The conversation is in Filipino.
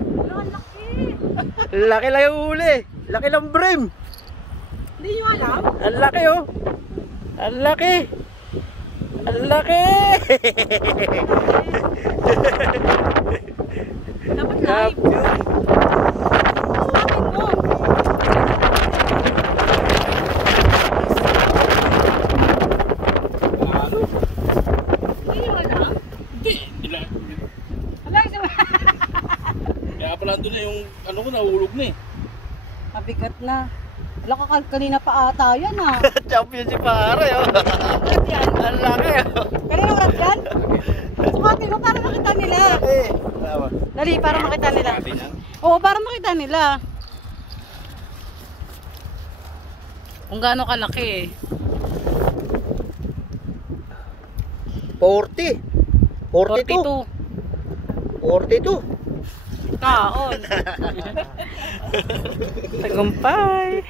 Ang laki. Laki lang yung huli. Laki ng brim. Hindi nyo alam? Ang laki oh. Ang laki. Ang laki. Dapat live. Sabi mo. Hindi nyo alam? Hindi. Wala, isa ba? Kaya pala doon na yung ano ko nahulog na eh. Mabigat na. Wala ka kanina pa ata yan ah. Champion si pare oh. Yan. Ang laki oh. Kanina urat yan? Sukatin mo para makita nila. Eh, tama. Dali, para makita nila. Oo, para makita nila. Kung gaano kalaki eh. 40. 42. 42. Kaon. Tagumpay.